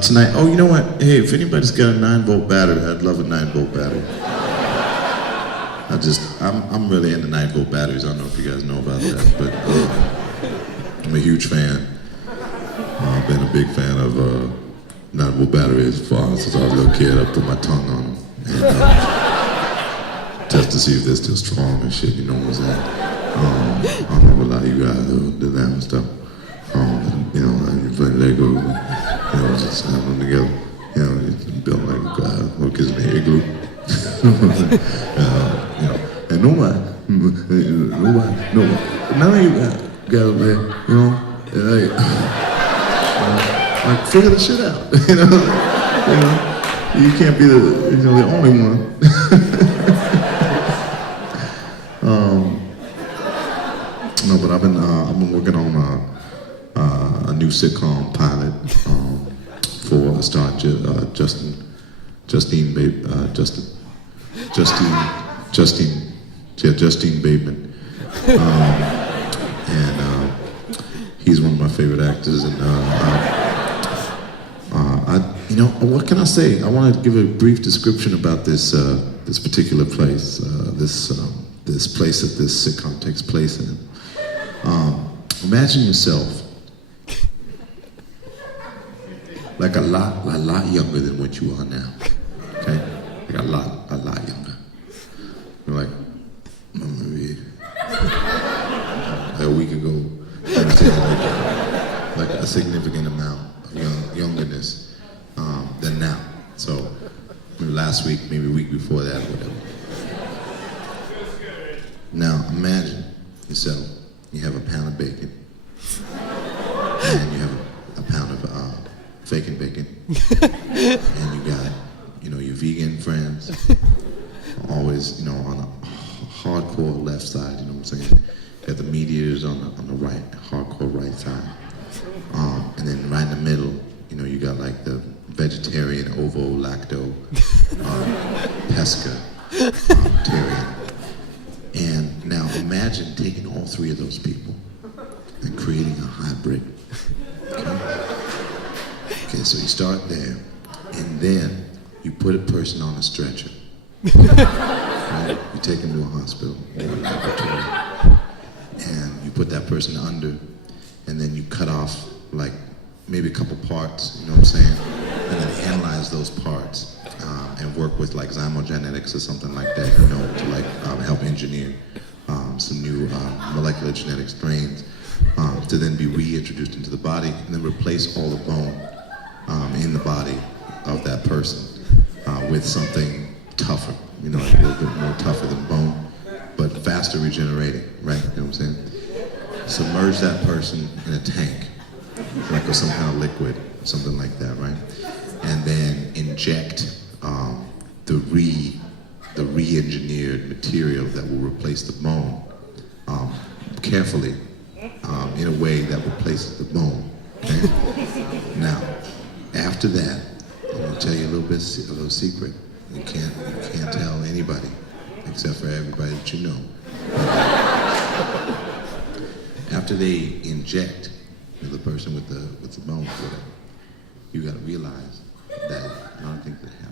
tonight. Oh, you know what? Hey, if anybody's got a 9-volt battery, I'd love a 9-volt battery. I'm really into 9-volt batteries. I don't know if you guys know about that, but I'm a huge fan. I've been a big fan of 9-volt batteries since I was a little kid. I put my tongue on them, and, just to see if they're still strong and shit. You know what I'm saying? I don't know if a lot of you guys do that and stuff. You know, like you play Lego, you know, just have them together. You know, you build like a guy, what gives me igloo. You know, and nobody, none of you guys over there, you know, like figure the shit out. You can't be the only one. No, but I've been working on a new sitcom pilot for starring Justine Bateman, and he's one of my favorite actors. And what can I say? I want to give a brief description about this particular place, this place that this sitcom takes place in. Imagine yourself like a lot younger than what you are now. Okay, like a lot younger. You're like maybe a week ago. Like a significant amount of youngerness than now. So maybe last week, maybe a week before that, whatever. Now imagine yourself. You have a pound of bacon, and you have a pound of faking bacon, and you got, your vegan friends, always, on a hardcore left side, you know what I'm saying? You got the meat eaters on the right, hardcore right side, and then right in the middle, you got like the vegetarian, ovo-lacto, pescatarian. And now imagine taking all three of those people and creating a hybrid. Okay, so you start there, and then you put a person on a stretcher. Right? You take them to a hospital or a laboratory, and you put that person under, and then you cut off like maybe a couple parts, you know what I'm saying? And then analyze those parts and work with like zymogenetics or something like that, to like help engineer some new molecular genetic strains to then be reintroduced into the body, and then replace all the bone in the body of that person with something tougher, a little bit more tougher than bone, but faster regenerating, right? You know what I'm saying? Submerge that person in a tank, like with some kind of liquid, something like that, right? And then inject the re-engineered material that will replace the bone carefully in a way that replaces the bone. Okay? Now, after that, I'm gonna tell you a little secret. You can't tell anybody except for everybody that you know. After they inject the person with the bone, whatever, you got to realize that a lot of things that happen.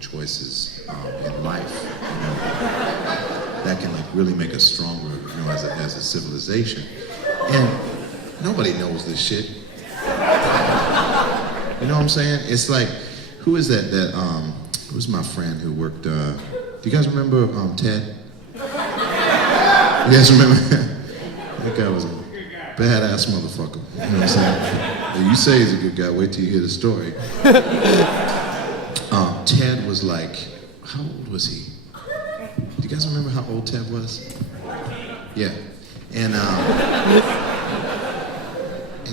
Choices in life that can really make us stronger, as a civilization. And nobody knows this shit. You know what I'm saying? It's like, who is that? Who's my friend who worked? Do you guys remember Ted? You guys remember? That guy was Badass motherfucker. You know what I'm saying? You say he's a good guy, wait till you hear the story. Ted was like, how old was he? Do you guys remember how old Ted was? Yeah. And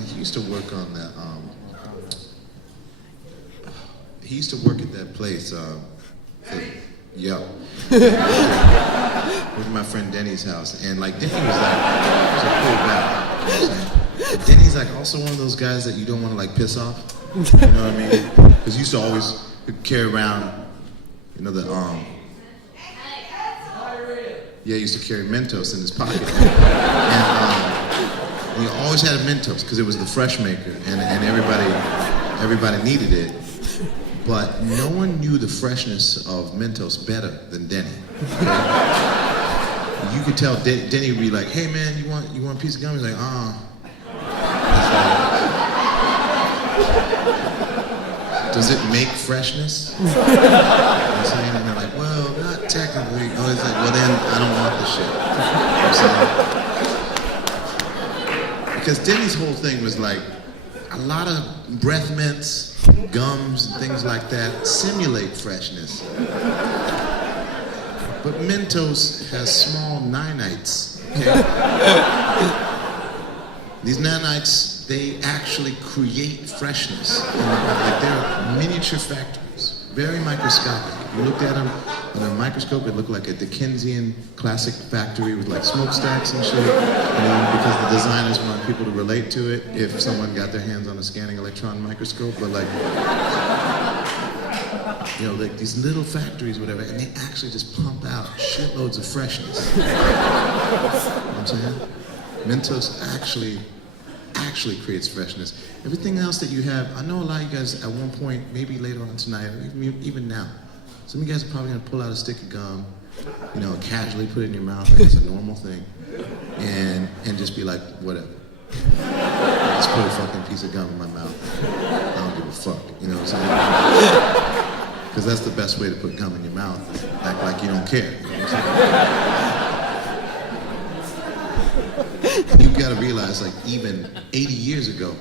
he used to work on that, he used to work at that place, with my friend Denny's house, and like Denny was like, was a cool guy. You know what I'm saying? But Denny's like also one of those guys that you don't want to like piss off. You know what I mean? Because he used to always carry around, you know, the yeah, he used to carry Mentos in his pocket, and he always had a Mentos because it was the fresh maker, and everybody needed it. But no one knew the freshness of Mentos better than Denny. Okay? You could tell Denny would be like, "Hey man, you want a piece of gum?" He's like, does it make freshness? You know what I'm saying? And they're like, well, not technically. Oh, it's like, well then I don't want the shit. You know what I'm saying? Because Denny's whole thing was like, a lot of breath mints, gums, and things like that simulate freshness. But Mentos has small nanites, okay? These nanites, they actually create freshness. Like they're miniature factories, very microscopic. If you looked at them under a microscope, it looked like a Dickensian classic factory with like smokestacks and shit. You know, because the designers want people to relate to it if someone got their hands on a scanning electron microscope. But like, you know, like these little factories, whatever, and they actually just pump out shitloads of freshness. You know what I'm saying? Mentos actually creates freshness. Everything else that you have, I know a lot of you guys at one point, maybe later on tonight, or even now, some of you guys are probably gonna pull out a stick of gum, you know, casually put it in your mouth like it's a normal thing, and just be like, whatever. Just put a fucking piece of gum in my mouth. I don't give a fuck, you know what I'm saying? Because that's the best way to put gum in your mouth. Act like you don't care, you know what I'm saying? You've got to realize, like, even 80 years ago,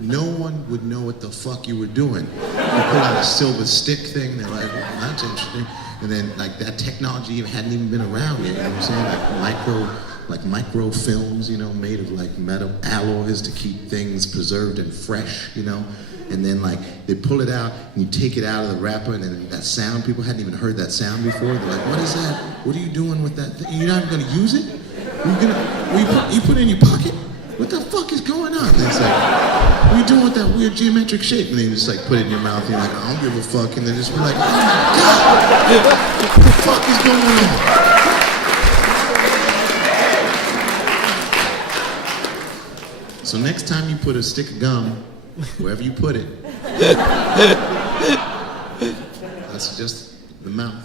no one would know what the fuck you were doing. You pull out a silver stick thing, they're like, well, that's interesting. And then, like, that technology hadn't even been around yet, you know what I'm saying? Like micro films, you know, made of, like, metal alloys to keep things preserved and fresh, you know? And then, like, they pull it out, and you take it out of the wrapper, and then that sound, people hadn't even heard that sound before. They're like, what is that? What are you doing with that thing? You're not even going to use it? You put it in your pocket? What the fuck is going on? And it's like, what are you doing with that weird geometric shape? And then you just like put it in your mouth and you're like, I don't give a fuck. And then just be like, oh my God, what the fuck is going on? So next time you put a stick of gum, wherever you put it, that's just the mouth.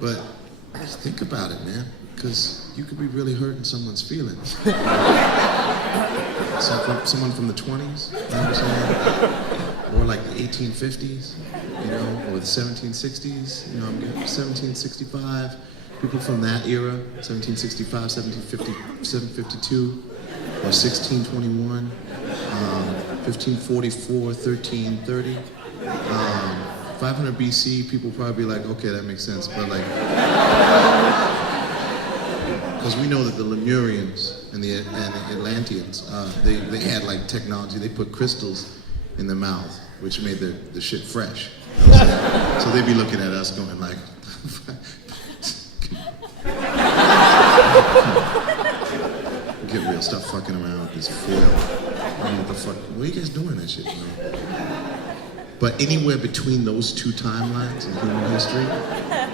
But just think about it, man, because you could be really hurting someone's feelings. Someone from the 20s, you know what I'm saying? Or like the 1850s, you know, or the 1760s, you know, 1765. People from that era, 1765, 1750, 1752, or 1621, 1544, 1330. 500 BC, people probably be like, okay, that makes sense, but like, because we know that the Lemurians and the Atlanteans, they had like technology, they put crystals in their mouth, which made the shit fresh. You know what I'm saying? So they'd be looking at us going like, get real, stop fucking around with this foil. I don't know what the fuck, what are you guys doing that shit, you know? But anywhere between those two timelines in human history,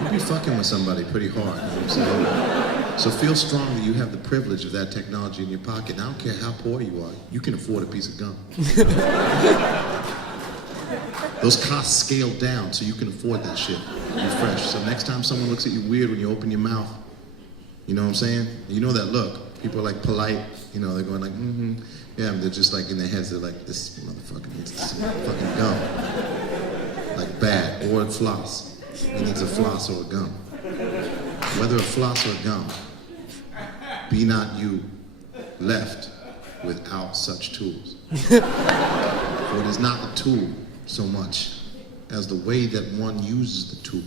you'd be fucking with somebody pretty hard, you know what I'm saying? So feel strong that you have the privilege of that technology in your pocket. And I don't care how poor you are, you can afford a piece of gum. Those costs scale down so you can afford that shit. You're fresh. So next time someone looks at you weird when you open your mouth, you know what I'm saying? You know that look. People are like polite, you know, they're going like, mm-hmm. Yeah, they're just like in their heads, they're like, this motherfucker needs this fucking gum. Like bad, or a floss. He needs a floss or a gum. Whether a floss or a gum, be not you left without such tools. For it is not the tool so much as the way that one uses the tool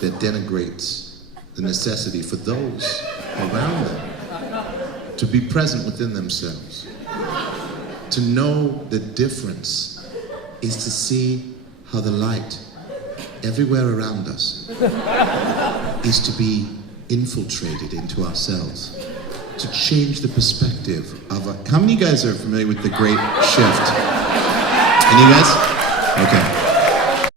that denigrates the necessity for those around them to be present within themselves. To know the difference is to see how the light everywhere around us is to be infiltrated into ourselves, to change the perspective of how many of you guys are familiar with The Great Shift? Any of you guys? Okay.